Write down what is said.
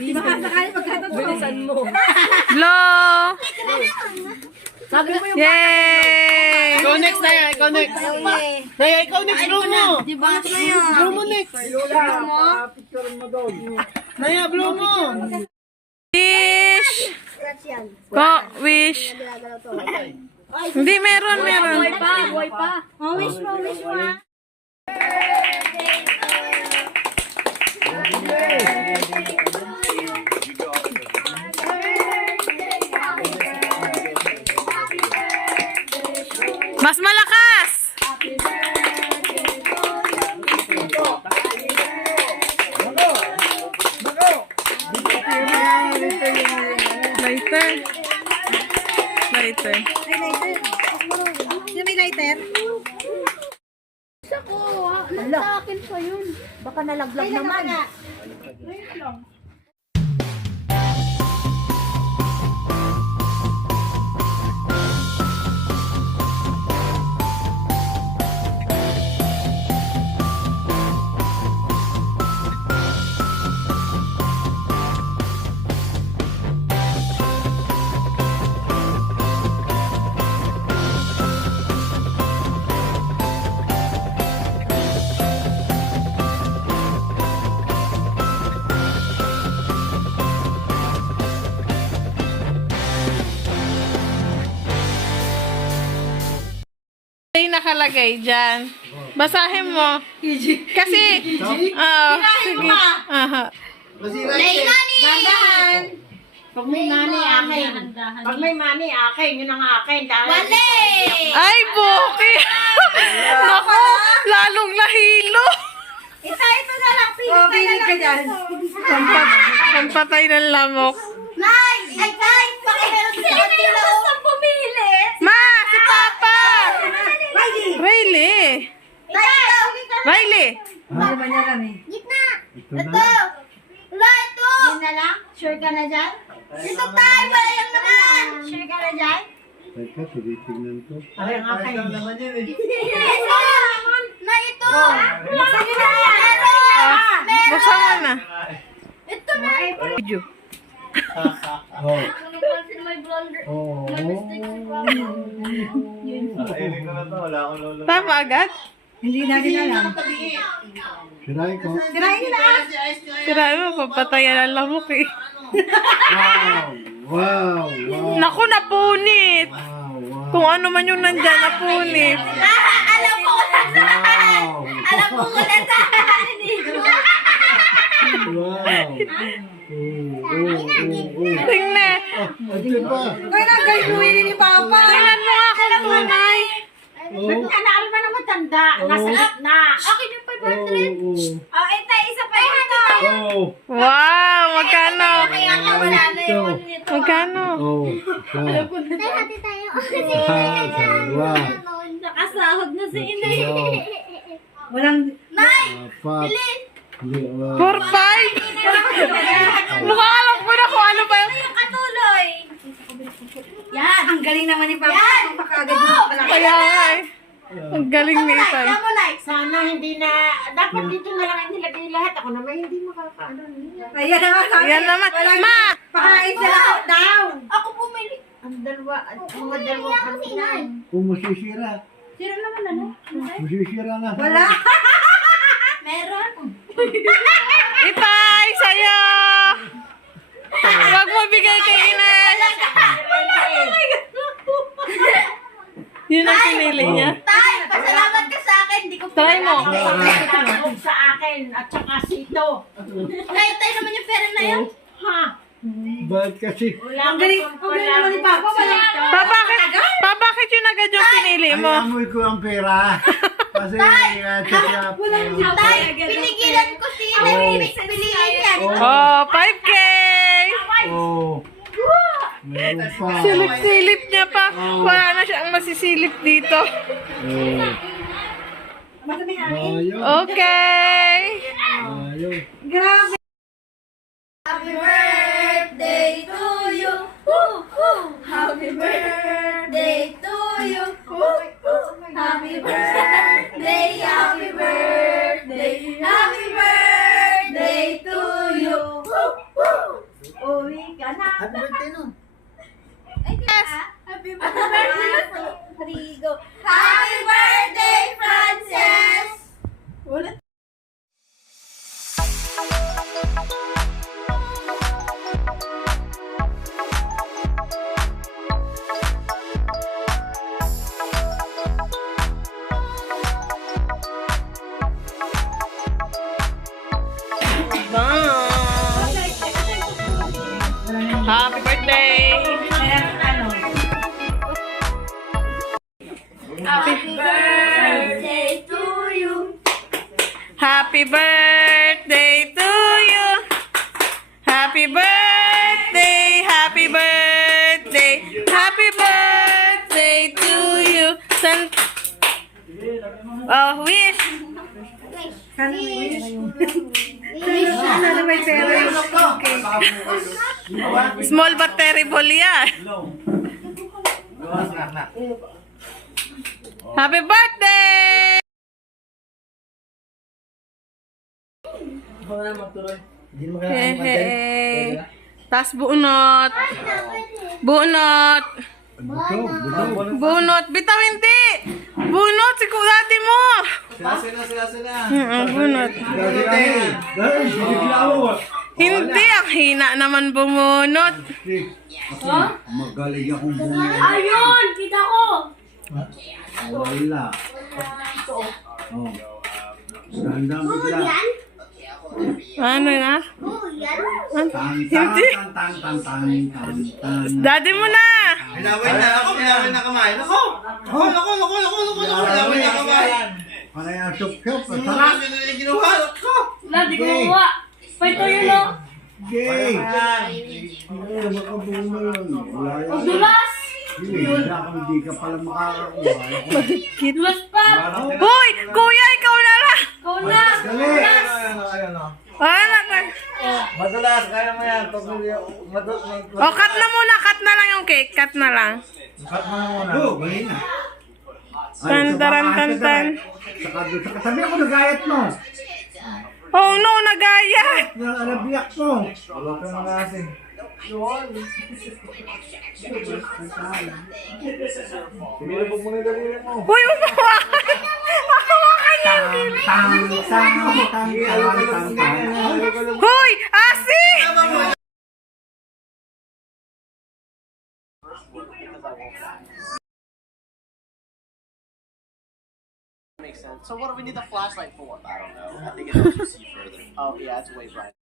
Baka sakali pagkatotoo. Bilisan mo. Blow! Sabi mo yung Yay! Ikaw next na yan, ikaw next. Naya, ikaw next, blow mo. Diba? Blow mo next. Naya, blow mo. Wish! Ko, wish. Hindi, meron. Buhay pa. Oh, wish mo. Mas malakas! Lighter. Sino may lighter? Ako, sa akin pa yun. Baka nalaglag naman. Ay, nakalagay dyan. Basahin mo. Kasi, sige. Aha. Dandahan. Pag may money, akin. Pag may money, akin. Yun ang akin. Wale! Ay, buki! Naku, lalong nahilo. Ito na lang. Pili ka dyan. Pampatay ng lamok. Nay! Ay, Nay! Pakiharap si Ate Lo! Gusto pumili! Ma, si Papa! Riley! Ikaw! Riley! Gitna! Ito! Wala ito! Yun na lang? Sure ka na dyan? Ito tayo! Wala yung naman! Sure ka na dyan? Teka, tinitingnan ko. Ay, ang akin. Ito! Na ito! Buksan nyo na yan. Meron! Buksan mo na. Ito na! Video. Oh. Ano napansin mo yung blonder? Oh. Nakainin ko na to, wala akong lolo. Tama agad? Hindi natin alam. Sirain ko. Tirahin nyo na. Sirabi mo, papatayan ang lamok eh. Wow. Naku, napunit! Wow. Kung ano man yung nandyan, napunit. Alam ko kung saan saan! Wow. Alam ko kung saan saan! Wow. Tingnan. Ito pa. Ay, nagayuin ni Papa. Tingnan mo nga kung tunay. Ano ba naman tanda? Nasa gitna. Akin yung 500! Oh, ito, isa pa ito. Oh. Wow, magkano? Kaya nga wala na yung nito. Magkano? Oh. Tayo, hati tayo. Wow. Nakasahod na si Inay. Walang... Nay! Apat. Wow. 4-5? Mukhang alam ko na kung ano pa yung... Yung katuloy! Yan! Ang galing naman ni Papa. Yan! Pakagad yung pala. Kaya nga eh. Ang galing ni Itay. Yan mo, Nay! Sana hindi na... Dapat dito na lang nilagay lahat. Ako naman hindi makakaano. Ayan na nga sabi. Ayan naman. Ma! Pakain sa lahat daw. Ako pumili. Ang dalawa. Mga Pumili dalawang ako si Inay. Kung masisira. Sino naman ano? Masisira na. Wala. Meron. Itay, sa'yo! Huwag mo bigay kay Inay. Yun ang pinili niya. Tay, pasalamat ka sa akin. Hindi ko Try mo. Ang sa akin at saka sito. Nay, tayo naman yung pera na yan. Ha? Bakit kasi? Ang galing naman ni Papa. Bakit yun agad yung pinili Ay, mo? amoy ko ang pera. Kasi chachap. Tay, pinigilan ko si Inay. Piliin yan. Oh, 5K! Oh. Meron pa. Silip-silip niya pa. Wala na siyang masisilip dito. Oh. Ayaw. Okay. Ayaw. Grabe. Happy birthday to you. Woo, woo. Happy birthday to you. Woo, woo. Happy birthday, happy birthday, happy birthday to you. Woo, woo. Happy birthday no. Happy birthday, Rigo. Happy birthday, Frances! Happy birthday! Happy birthday to you. Happy birthday to you. Happy birthday, happy birthday, happy birthday to you. Oh, wish. Ano may pera yung Small but terrible yan. Happy birthday! Hindi mo kaya Hehe. Tas bunot. Bunot. Bunot. Bitaw hindi. Bunot, si dati mo. Sila. Bunot. Hindi, ang hina naman bumunot. Magaling akong bumili. Ayun! Kita ko! Wala. Oh. Ganda bigla. Ano na? Tan. Daddy mo na. Ilawin na kamay. Nako! Ilawin na kamay. Para yung sup-sup. Sarap! Yung ginawa. Nako! Wala, di ko mawa. Pwede yun, no? Gay! Baka bumili. Wala yan. Dulas! Hindi ka pala makakakuha. Dulas pa! Hoy, kuya, ikaw na lang. Ikaw na! Dulas! Ano na? Madulas, kaya mo yan. O, cut na muna. Cut na lang yung cake. Cut na lang. Cut mo na muna. Oh, galing na. Tan. Saka doon sa katabi ako nagayat mo. Oh no, nagaya. Nabiyak mo. Wala ka mga asin. Sige, labog mo na yung daliri mo. Uy, umawakan. Mahawakan niya. Tang. Hoy, asi. Makes sense. So what do we need the flashlight for? I don't know. I think it helps you see further. Oh yeah, it's way bright.